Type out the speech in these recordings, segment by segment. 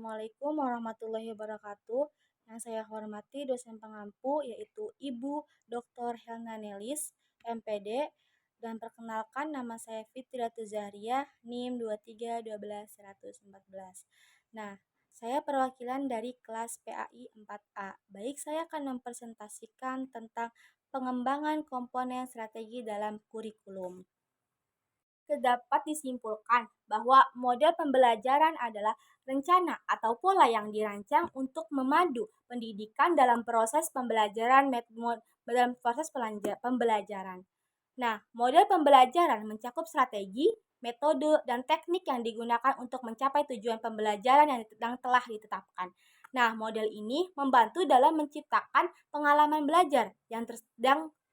Assalamualaikum warahmatullahi wabarakatuh. Yang saya hormati dosen pengampu yaitu Ibu Dr. Helna Nelis, MPD, dan perkenalkan nama saya Fitriatul Zahriyah, NIM 23121114. Nah, saya perwakilan dari kelas PAI 4A. Baik, saya akan mempresentasikan tentang pengembangan komponen strategi dalam kurikulum. Dapat disimpulkan bahwa model pembelajaran adalah rencana atau pola yang dirancang untuk memadu pendidikan dalam proses pembelajaran. Nah, model pembelajaran mencakup strategi, metode, dan teknik yang digunakan untuk mencapai tujuan pembelajaran yang telah ditetapkan. Nah, model ini membantu dalam menciptakan pengalaman belajar yang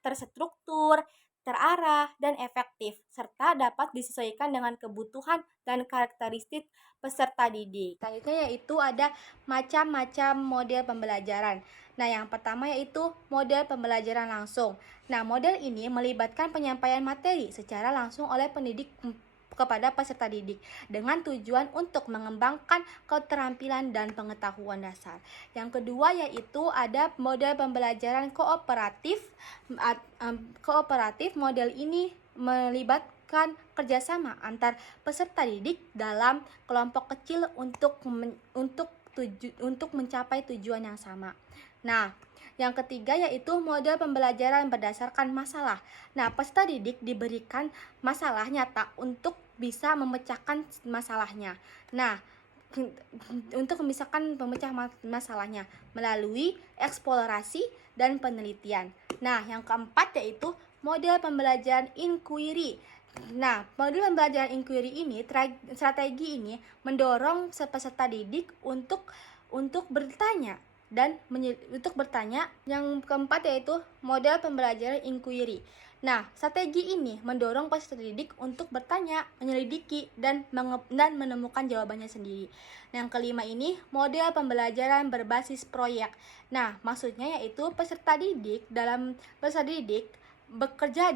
terstruktur, terarah, dan efektif, serta dapat disesuaikan dengan kebutuhan dan karakteristik peserta didik. Selanjutnya yaitu ada macam-macam model pembelajaran. Nah, yang pertama yaitu model pembelajaran langsung. Nah, model ini melibatkan penyampaian materi secara langsung oleh pendidik kepada peserta didik dengan tujuan untuk mengembangkan keterampilan dan pengetahuan dasar. Yang kedua yaitu ada model pembelajaran kooperatif. Model ini melibatkan kerjasama antar peserta didik dalam kelompok kecil untuk mencapai tujuan yang sama. Nah, yang ketiga yaitu model pembelajaran berdasarkan masalah. Nah, peserta didik diberikan masalah nyata untuk bisa memecahkan masalahnya. Nah, untuk memisahkan pemecah masalahnya melalui eksplorasi dan penelitian. Nah, yang keempat yaitu model pembelajaran inquiry. Nah, model pembelajaran inquiry ini, strategi ini mendorong peserta didik untuk bertanya dan untuk bertanya. Yang keempat yaitu model pembelajaran inquiry. Nah, strategi ini mendorong peserta didik untuk bertanya, menyelidiki, dan menemukan jawabannya sendiri. Yang kelima ini model pembelajaran berbasis proyek. Nah, maksudnya yaitu peserta didik bekerja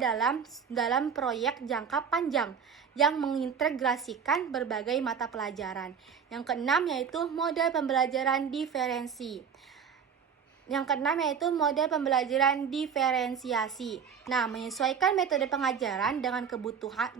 dalam proyek jangka panjang yang mengintegrasikan berbagai mata pelajaran. Yang keenam yaitu model pembelajaran diferensiasi. Nah, menyesuaikan metode pembelajaran dengan kebutuhan.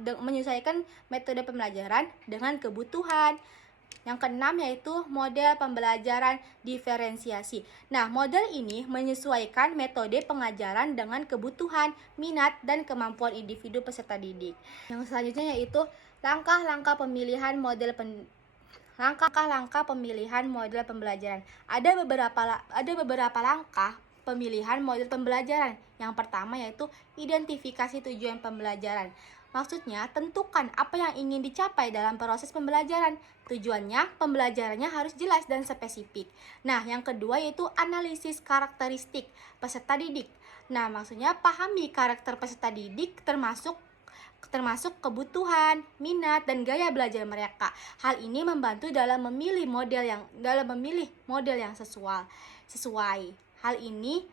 Yang keenam yaitu model pembelajaran diferensiasi. Nah, model ini menyesuaikan metode pengajaran dengan kebutuhan, minat, dan kemampuan individu peserta didik. Yang selanjutnya yaitu langkah-langkah pemilihan model pembelajaran. Ada beberapa langkah pemilihan model pembelajaran. Yang pertama yaitu identifikasi tujuan pembelajaran. Maksudnya, tentukan apa yang ingin dicapai dalam proses pembelajaran. Tujuannya, pembelajarannya harus jelas dan spesifik. Nah, yang kedua yaitu analisis karakteristik peserta didik. Nah, maksudnya pahami karakter peserta didik termasuk kebutuhan, minat, dan gaya belajar mereka. Hal ini membantu dalam memilih model yang sesuai. Hal ini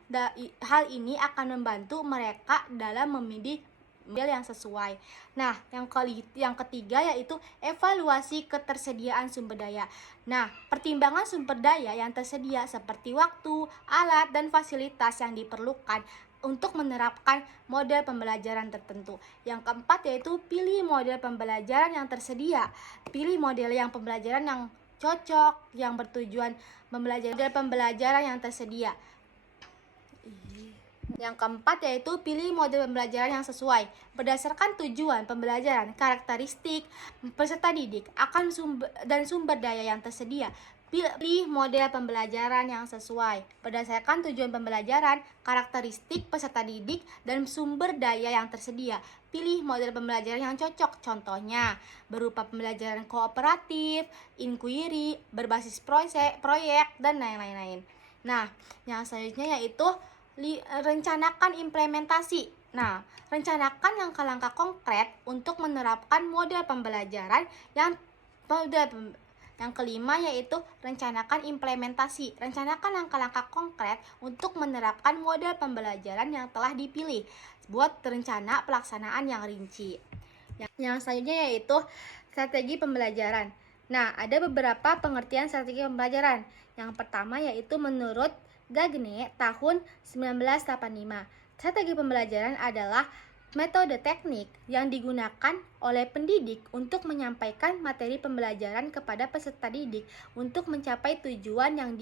akan membantu mereka dalam memilih model yang sesuai. Nah, yang ketiga yaitu evaluasi ketersediaan sumber daya. Nah, pertimbangan sumber daya yang tersedia seperti waktu, alat, dan fasilitas yang diperlukan untuk menerapkan model pembelajaran tertentu. Yang keempat yaitu pilih model pembelajaran yang tersedia. Pilih model pembelajaran yang cocok, yang bertujuan model pembelajaran yang tersedia. Yang keempat yaitu pilih model pembelajaran yang sesuai berdasarkan tujuan pembelajaran, karakteristik peserta didik, dan sumber daya yang tersedia. Pilih model pembelajaran yang sesuai berdasarkan tujuan pembelajaran, karakteristik peserta didik, dan sumber daya yang tersedia. Pilih model pembelajaran yang cocok, contohnya berupa pembelajaran kooperatif, inquiry, berbasis proyek, dan lain-lain. Nah, yang selanjutnya yaitu rencanakan implementasi. Nah, rencanakan langkah-langkah konkret untuk menerapkan model pembelajaran yang kelima yaitu rencanakan implementasi. Rencanakan langkah-langkah konkret untuk menerapkan model pembelajaran yang telah dipilih. Buat rencana pelaksanaan yang rinci. Yang selanjutnya yaitu strategi pembelajaran. Nah, ada beberapa pengertian strategi pembelajaran. Yang pertama yaitu menurut Gagne tahun 1985. Strategi pembelajaran adalah metode teknik yang digunakan oleh pendidik untuk menyampaikan materi pembelajaran kepada peserta didik untuk mencapai tujuan yang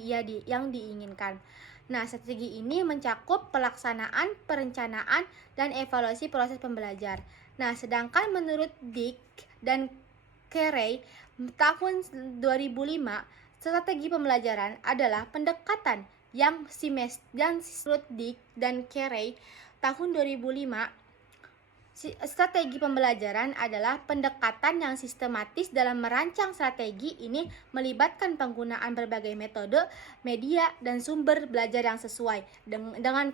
diinginkan. Nah, strategi ini mencakup pelaksanaan, perencanaan, dan evaluasi proses pembelajar. Nah, sedangkan menurut Dick dan Carey tahun 2005, strategi pembelajaran adalah pendekatan yang menurut Dick dan Carey tahun 2005. Strategi pembelajaran adalah pendekatan yang sistematis dalam merancang strategi ini melibatkan penggunaan berbagai metode, media, dan sumber belajar yang sesuai dengan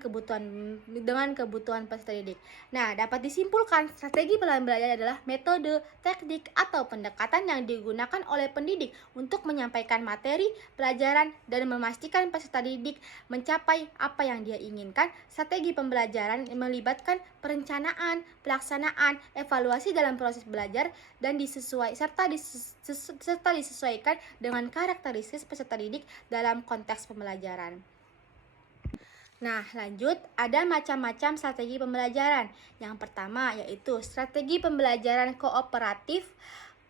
kebutuhan peserta didik. Nah, dapat disimpulkan strategi pembelajaran adalah metode, teknik, atau pendekatan yang digunakan oleh pendidik untuk menyampaikan materi pelajaran dan memastikan peserta didik mencapai apa yang dia inginkan. Strategi pembelajaran melibatkan perencanaan, pelaksanaan, evaluasi dalam proses belajar dan serta disesuaikan dengan karakteristik peserta didik dalam konteks pembelajaran. Nah, lanjut, ada macam-macam strategi pembelajaran. Yang pertama yaitu strategi pembelajaran kooperatif.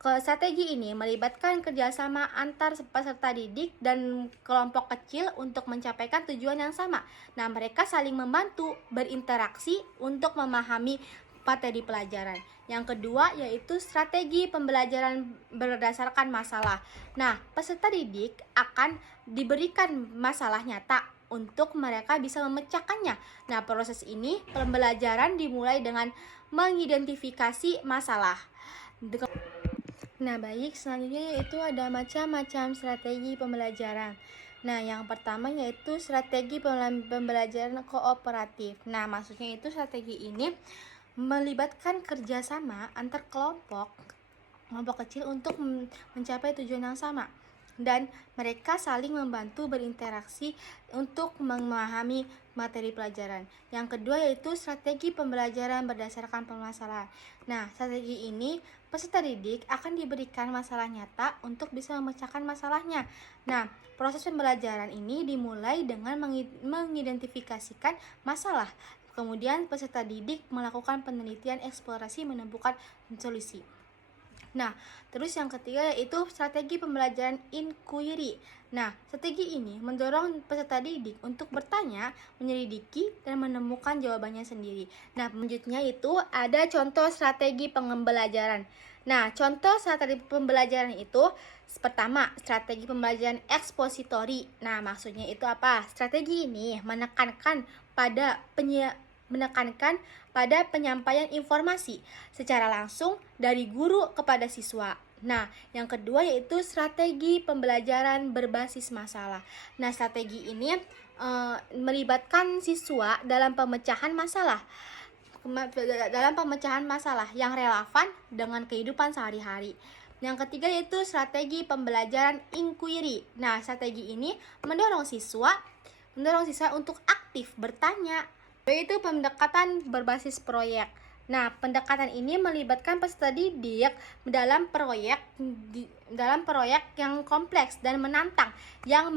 Strategi ini melibatkan kerjasama antar peserta didik dan kelompok kecil untuk mencapai tujuan yang sama. Nah, mereka saling membantu berinteraksi untuk memahami materi pelajaran. Yang kedua yaitu strategi pembelajaran berdasarkan masalah. Nah, peserta didik akan diberikan masalah nyata untuk mereka bisa memecahkannya. Nah, proses ini pembelajaran dimulai dengan mengidentifikasi masalah. Nah, baik, selanjutnya yaitu ada macam-macam strategi pembelajaran. Nah, yang pertama yaitu strategi pembelajaran kooperatif. Nah, maksudnya itu strategi ini melibatkan kerjasama antar kelompok kecil untuk mencapai tujuan yang sama. Dan mereka saling membantu berinteraksi untuk memahami materi pelajaran. Yang kedua yaitu strategi pembelajaran berdasarkan permasalahan. Nah, strategi ini peserta didik akan diberikan masalah nyata untuk bisa memecahkan masalahnya. Nah, proses pembelajaran ini dimulai dengan mengidentifikasikan masalah. Kemudian peserta didik melakukan penelitian eksplorasi menemukan solusi. Nah, terus yang ketiga yaitu strategi pembelajaran inquiry. Nah, strategi ini mendorong peserta didik untuk bertanya, menyelidiki, dan menemukan jawabannya sendiri. Nah, selanjutnya itu ada contoh strategi pembelajaran. Nah, contoh strategi pembelajaran itu pertama, strategi pembelajaran ekspositori. Nah, maksudnya itu apa? Strategi ini menekankan pada penyampaian informasi secara langsung dari guru kepada siswa. Nah, yang kedua yaitu strategi pembelajaran berbasis masalah. Nah, strategi ini melibatkan siswa dalam pemecahan masalah yang relevan dengan kehidupan sehari-hari. Yang ketiga yaitu strategi pembelajaran inquiry. Nah, strategi ini mendorong siswa untuk aktif bertanya, yaitu pendekatan berbasis proyek. Nah, pendekatan ini melibatkan peserta didik dalam proyek yang kompleks dan menantang yang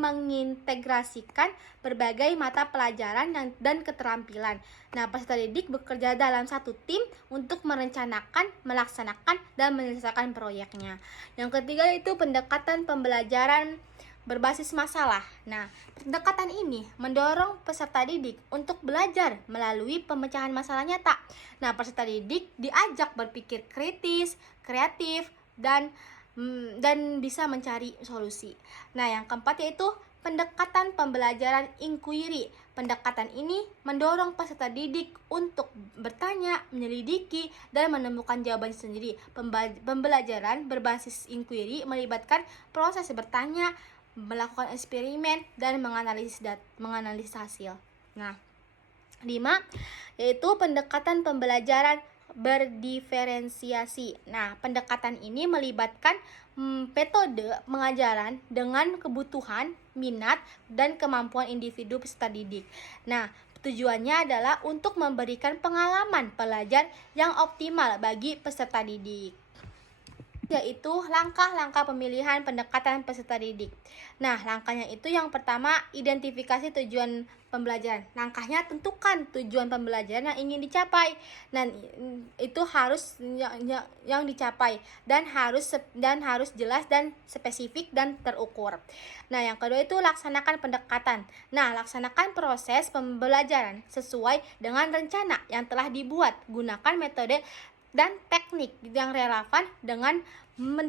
mengintegrasikan berbagai mata pelajaran dan keterampilan. Nah, peserta didik bekerja dalam satu tim untuk merencanakan, melaksanakan, dan menyelesaikan proyeknya. Yang ketiga itu pendekatan pembelajaran berbasis masalah. Nah, pendekatan ini mendorong peserta didik untuk belajar melalui pemecahan masalah nyata. Nah, peserta didik diajak berpikir kritis, kreatif, dan bisa mencari solusi. Nah, yang keempat yaitu pendekatan pembelajaran inquiry. Pendekatan ini mendorong peserta didik untuk bertanya, menyelidiki, dan menemukan jawaban sendiri. Pembelajaran berbasis inquiry melibatkan proses bertanya, melakukan eksperimen, dan menganalisis hasil. Nah, 5 yaitu pendekatan pembelajaran berdiferensiasi. Nah, pendekatan ini melibatkan metode pengajaran dengan kebutuhan, minat, dan kemampuan individu peserta didik. Nah, tujuannya adalah untuk memberikan pengalaman belajar yang optimal bagi peserta didik. Yaitu langkah-langkah pemilihan pendekatan peserta didik. Nah, langkahnya itu yang pertama, identifikasi tujuan pembelajaran. Langkahnya tentukan tujuan pembelajaran yang ingin dicapai. Dan itu harus yang dicapai dan harus jelas dan spesifik dan terukur. Nah, yang kedua itu laksanakan pendekatan. Nah, laksanakan proses pembelajaran sesuai dengan rencana yang telah dibuat. Gunakan metode dan teknik yang relevan dengan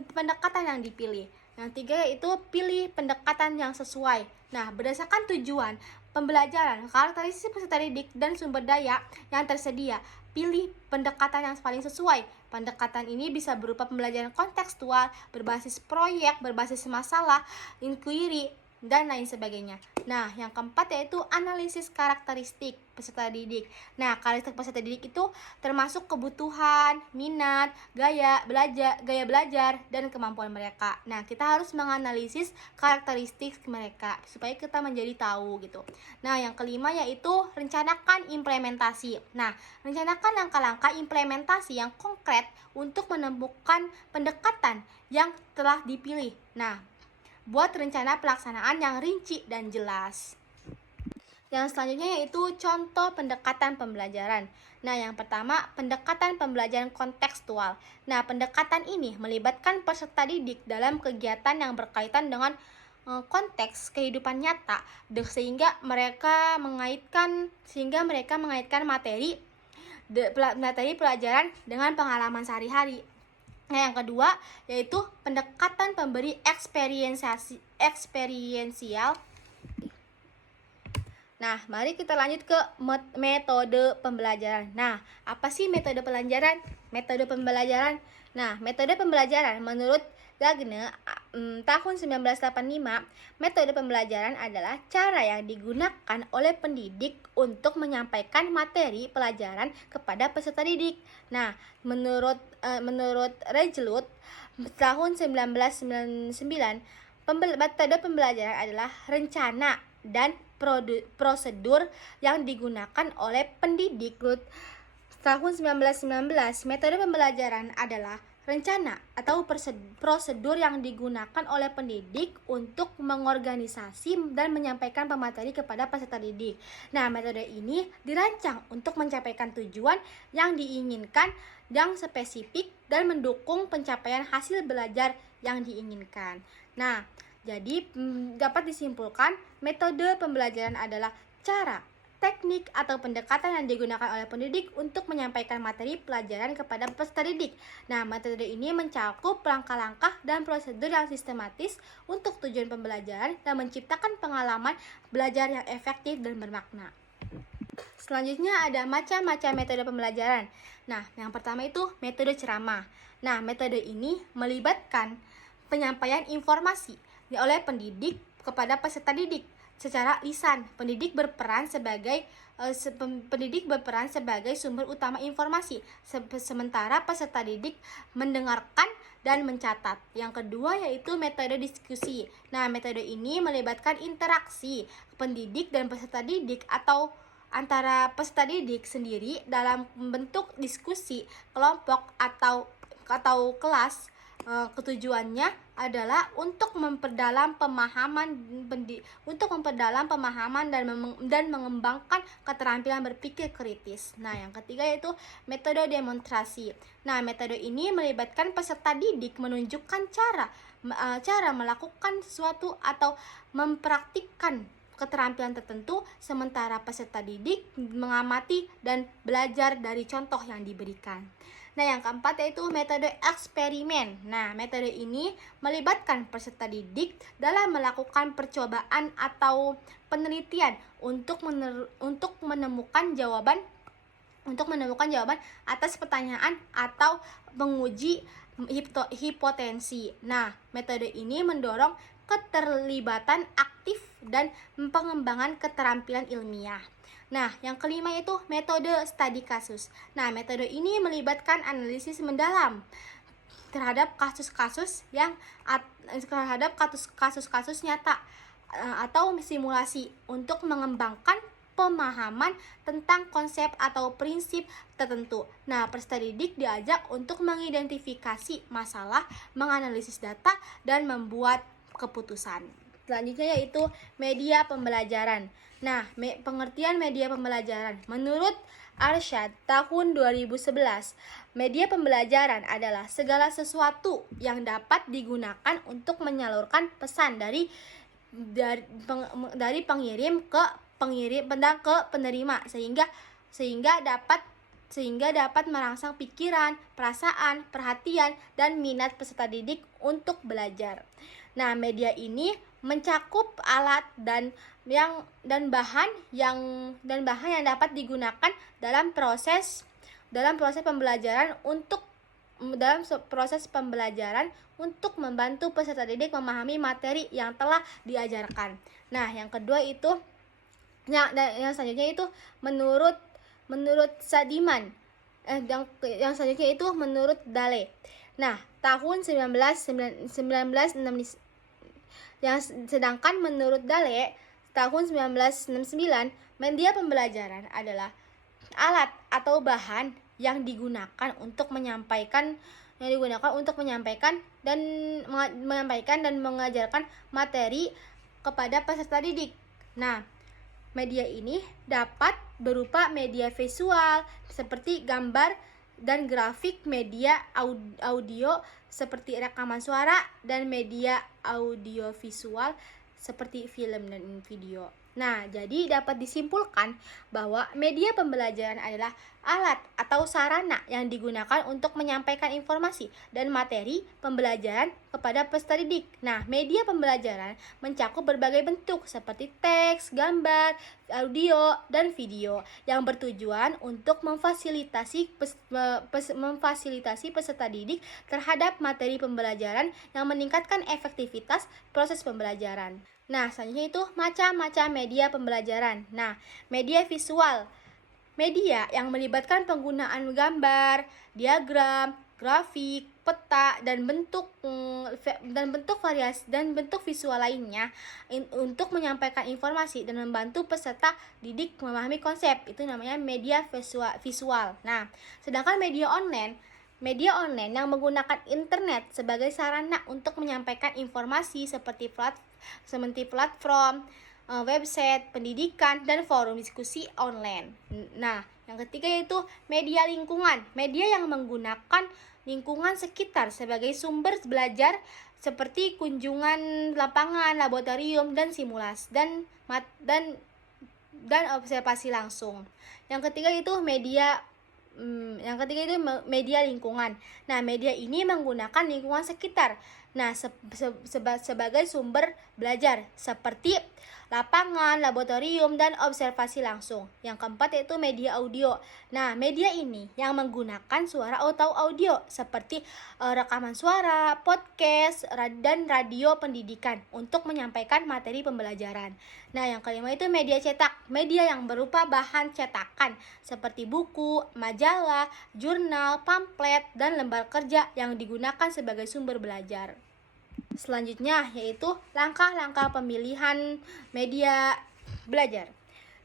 pendekatan yang dipilih. Yang tiga yaitu pilih pendekatan yang sesuai. Nah, berdasarkan tujuan pembelajaran, karakteristik peserta didik, dan sumber daya yang tersedia, pilih pendekatan yang paling sesuai. Pendekatan ini bisa berupa pembelajaran kontekstual, berbasis proyek, berbasis masalah, inquiry, dan lain sebagainya. Nah, yang keempat yaitu analisis karakteristik peserta didik. Nah, karakteristik peserta didik itu termasuk kebutuhan, minat, gaya belajar, dan kemampuan mereka. Nah, kita harus menganalisis karakteristik mereka supaya kita menjadi tahu gitu. Nah, yang kelima yaitu rencanakan implementasi. Nah, rencanakan langkah-langkah implementasi yang konkret untuk menemukan pendekatan yang telah dipilih. Nah, buat rencana pelaksanaan yang rinci dan jelas. Yang selanjutnya yaitu contoh pendekatan pembelajaran. Nah, yang pertama, pendekatan pembelajaran kontekstual. Nah, pendekatan ini melibatkan peserta didik dalam kegiatan yang berkaitan dengan konteks kehidupan nyata, sehingga mereka mengaitkan materi pelajaran dengan pengalaman sehari-hari. Nah, yang kedua yaitu pendekatan pemberi eksperiensial. Nah, mari kita lanjut ke metode pembelajaran. Nah, apa sih metode pembelajaran? Nah, metode pembelajaran menurut Gagne tahun 1985, metode pembelajaran adalah cara yang digunakan oleh pendidik untuk menyampaikan materi pelajaran kepada peserta didik. Nah, menurut Rejlut tahun 1999, metode pembelajaran adalah rencana dan prosedur yang digunakan oleh pendidik. Tahun 1919, metode pembelajaran adalah rencana atau prosedur yang digunakan oleh pendidik untuk mengorganisasi dan menyampaikan pemateri kepada peserta didik. Nah, metode ini dirancang untuk mencapai tujuan yang diinginkan, yang spesifik, dan mendukung pencapaian hasil belajar yang diinginkan. Nah, jadi dapat disimpulkan metode pembelajaran adalah cara, teknik, atau pendekatan yang digunakan oleh pendidik untuk menyampaikan materi pelajaran kepada peserta didik. Nah, metode ini mencakup langkah-langkah dan prosedur yang sistematis untuk tujuan pembelajaran dan menciptakan pengalaman belajar yang efektif dan bermakna. Selanjutnya ada macam-macam metode pembelajaran. Nah, yang pertama itu metode ceramah. Nah, metode ini melibatkan penyampaian informasi oleh pendidik kepada peserta didik secara lisan. Pendidik berperan sebagai sumber utama informasi, sementara peserta didik mendengarkan dan mencatat. Yang kedua yaitu metode diskusi. Nah, metode ini melibatkan interaksi pendidik dan peserta didik atau antara peserta didik sendiri dalam bentuk diskusi kelompok atau kelas. Ketujuannya adalah untuk memperdalam pemahaman dan mengembangkan keterampilan berpikir kritis. Nah, yang ketiga yaitu metode demonstrasi. Nah, metode ini melibatkan peserta didik menunjukkan cara melakukan sesuatu atau mempraktikkan keterampilan tertentu, sementara peserta didik mengamati dan belajar dari contoh yang diberikan. Nah, yang keempat yaitu metode eksperimen. Nah, metode ini melibatkan peserta didik dalam melakukan percobaan atau penelitian untuk menemukan jawaban atas pertanyaan atau menguji hipotensi. Nah, metode ini mendorong keterlibatan aktif dan pengembangan keterampilan ilmiah. Nah, yang kelima itu metode studi kasus. Nah, metode ini melibatkan analisis mendalam terhadap kasus-kasus nyata atau simulasi untuk mengembangkan pemahaman tentang konsep atau prinsip tertentu. Nah, peserta didik diajak untuk mengidentifikasi masalah, menganalisis data, dan membuat keputusan. Selanjutnya yaitu media pembelajaran. Nah, pengertian media pembelajaran. Menurut Arsyad tahun 2011, media pembelajaran adalah segala sesuatu yang dapat digunakan untuk menyalurkan pesan dari pengirim ke penerima sehingga dapat merangsang pikiran, perasaan, perhatian, dan minat peserta didik untuk belajar. Nah, media ini mencakup alat dan bahan yang dapat digunakan dalam proses pembelajaran untuk membantu peserta didik memahami materi yang telah diajarkan. Nah, yang kedua itu yang selanjutnya itu menurut Sadiman. Yang selanjutnya itu menurut Dale. Nah, tahun 1969 sedangkan menurut Dale tahun 1969, media pembelajaran adalah alat atau bahan yang digunakan untuk menyampaikan dan mengajarkan materi kepada peserta didik. Nah, media ini dapat berupa media visual seperti gambar dan grafik, media audio seperti rekaman suara, dan media audiovisual seperti film dan video. Nah, jadi dapat disimpulkan bahwa media pembelajaran adalah alat atau sarana yang digunakan untuk menyampaikan informasi dan materi pembelajaran kepada peserta didik. Nah, media pembelajaran mencakup berbagai bentuk seperti teks, gambar, audio, dan video yang bertujuan untuk memfasilitasi peserta didik terhadap materi pembelajaran yang meningkatkan efektivitas proses pembelajaran. Nah, selanjutnya itu macam-macam media pembelajaran. Nah, media visual. Media yang melibatkan penggunaan gambar, diagram, grafik, peta, dan bentuk visual lainnya untuk menyampaikan informasi dan membantu peserta didik memahami konsep. Itu namanya media visual. Nah, sedangkan media online yang menggunakan internet sebagai sarana untuk menyampaikan informasi seperti platform, website pendidikan, dan forum diskusi online. Nah, yang ketiga yaitu media lingkungan. Media yang menggunakan lingkungan sekitar sebagai sumber belajar seperti kunjungan lapangan, laboratorium, dan simulasi dan observasi langsung. Yang ketiga itu media lingkungan. Nah, media ini menggunakan lingkungan sekitar. Nah, sebagai sumber belajar seperti lapangan, laboratorium, dan observasi langsung. Yang keempat yaitu media audio. Nah, media ini yang menggunakan suara atau audio seperti rekaman suara, podcast, dan radio pendidikan untuk menyampaikan materi pembelajaran. Nah, yang kelima itu media cetak. Media yang berupa bahan cetakan seperti buku, majalah, jurnal, pamflet, dan lembar kerja yang digunakan sebagai sumber belajar. Selanjutnya yaitu langkah-langkah pemilihan media belajar.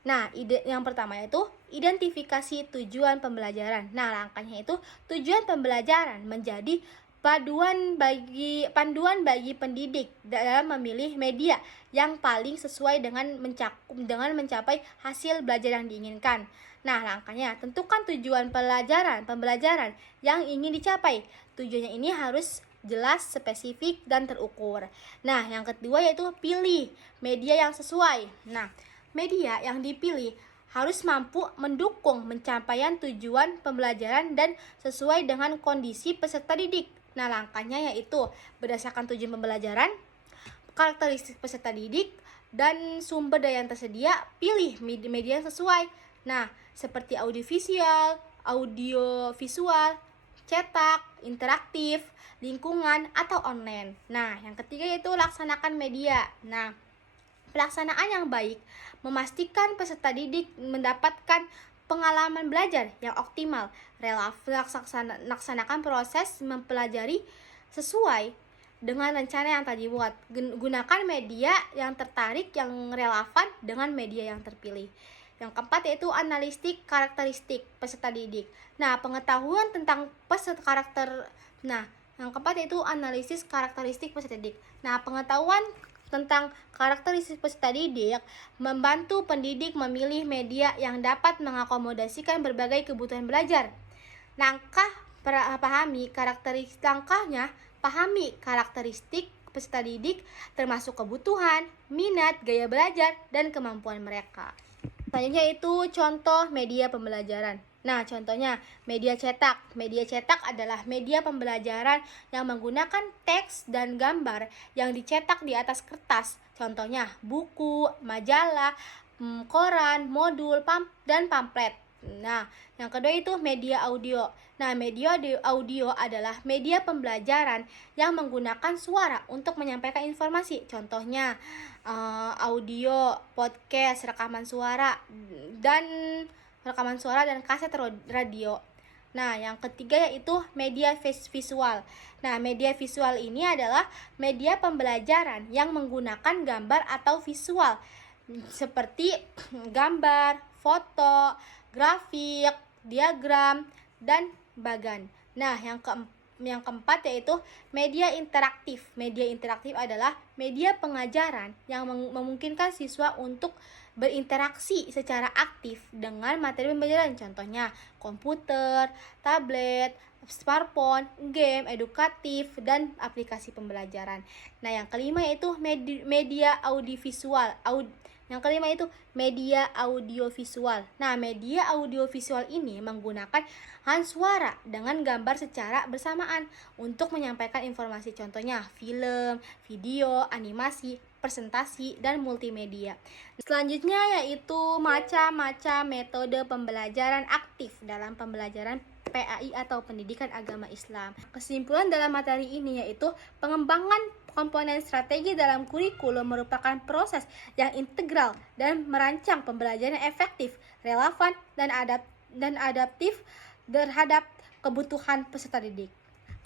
Nah, yang pertama yaitu identifikasi tujuan pembelajaran. Nah, langkahnya itu tujuan pembelajaran menjadi panduan bagi pendidik dalam memilih media yang paling sesuai dengan mencapai hasil belajar yang diinginkan. Nah, langkahnya tentukan tujuan pembelajaran yang ingin dicapai. Tujuannya ini harus jelas, spesifik, dan terukur. Nah, yang kedua yaitu pilih media yang sesuai. Nah, media yang dipilih harus mampu mendukung pencapaian tujuan pembelajaran dan sesuai dengan kondisi peserta didik. Nah, langkahnya yaitu berdasarkan tujuan pembelajaran, karakteristik peserta didik, dan sumber daya yang tersedia, pilih media yang sesuai. Nah, seperti audiovisual, cetak, interaktif, lingkungan, atau online. Nah, yang ketiga yaitu laksanakan media. Nah, pelaksanaan yang baik memastikan peserta didik mendapatkan pengalaman belajar yang optimal. Laksanakan proses mempelajari sesuai dengan rencana yang tadi buat. Gunakan media yang tertarik yang relevan dengan media yang terpilih. Yang keempat yaitu analistik karakteristik peserta didik. Nah, pengetahuan tentang peserta karakter. Nah, yang keempat yaitu analisis karakteristik peserta didik. Nah, pengetahuan tentang karakteristik peserta didik membantu pendidik memilih media yang dapat mengakomodasikan berbagai kebutuhan belajar. Pahami karakteristik peserta didik termasuk kebutuhan, minat, gaya belajar, dan kemampuan mereka. Selanjutnya itu contoh media pembelajaran. Nah, contohnya media cetak. Media cetak adalah media pembelajaran yang menggunakan teks dan gambar yang dicetak di atas kertas. Contohnya buku, majalah, koran, modul, dan pamflet. Nah, yang kedua itu media audio. Nah, media audio adalah media pembelajaran yang menggunakan suara untuk menyampaikan informasi. Contohnya audio, podcast, rekaman suara dan kaset radio. Nah, yang ketiga yaitu media visual. Nah, media visual ini adalah media pembelajaran yang menggunakan gambar atau visual seperti gambar, foto, grafik, diagram, dan bagan. Nah, yang keempat yaitu media interaktif. Media interaktif adalah media pengajaran yang memungkinkan siswa untuk berinteraksi secara aktif dengan materi pembelajaran. Contohnya komputer, tablet, smartphone, game, edukatif, dan aplikasi pembelajaran. Nah, yang kelima yaitu media audiovisual. Yang kelima itu media audiovisual. Nah, media audiovisual ini menggunakan suara dengan gambar secara bersamaan untuk menyampaikan informasi. Contohnya film, video, animasi, presentasi, dan multimedia. Selanjutnya yaitu macam-macam metode pembelajaran aktif dalam pembelajaran PAI atau Pendidikan Agama Islam. Kesimpulan dalam materi ini yaitu pengembangan komponen strategi dalam kurikulum merupakan proses yang integral dan merancang pembelajaran yang efektif, relevan, dan adaptif terhadap kebutuhan peserta didik.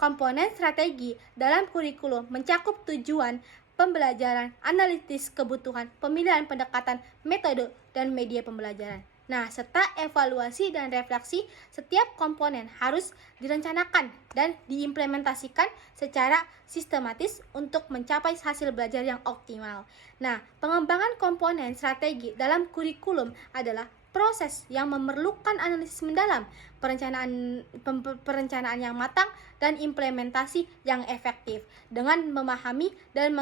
Komponen strategi dalam kurikulum mencakup tujuan pembelajaran, analisis kebutuhan, pemilihan pendekatan, metode, dan media pembelajaran. Nah, serta evaluasi dan refleksi setiap komponen harus direncanakan dan diimplementasikan secara sistematis untuk mencapai hasil belajar yang optimal. Nah, pengembangan komponen strategi dalam kurikulum adalah proses yang memerlukan analisis mendalam, perencanaan yang matang, dan implementasi yang efektif. Dengan memahami dan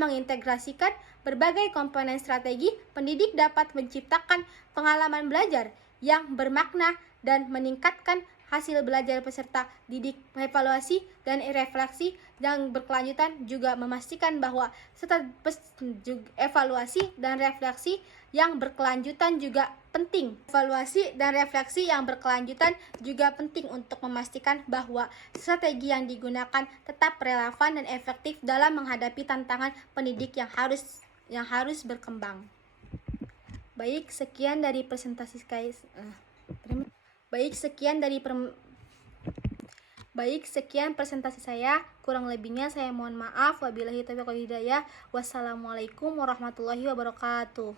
mengintegrasikan berbagai komponen strategi, pendidik dapat menciptakan pengalaman belajar yang bermakna dan meningkatkan hasil belajar peserta didik. Evaluasi dan refleksi yang berkelanjutan juga memastikan bahwa evaluasi dan refleksi yang berkelanjutan juga penting. Evaluasi dan refleksi yang berkelanjutan juga penting untuk memastikan bahwa strategi yang digunakan tetap relevan dan efektif dalam menghadapi tantangan pendidik yang harus berkembang. Baik, sekian dari presentasi presentasi saya. Kurang lebihnya saya mohon maaf. Wabillahi taufiq wal hidayah. Wassalamualaikum warahmatullahi wabarakatuh.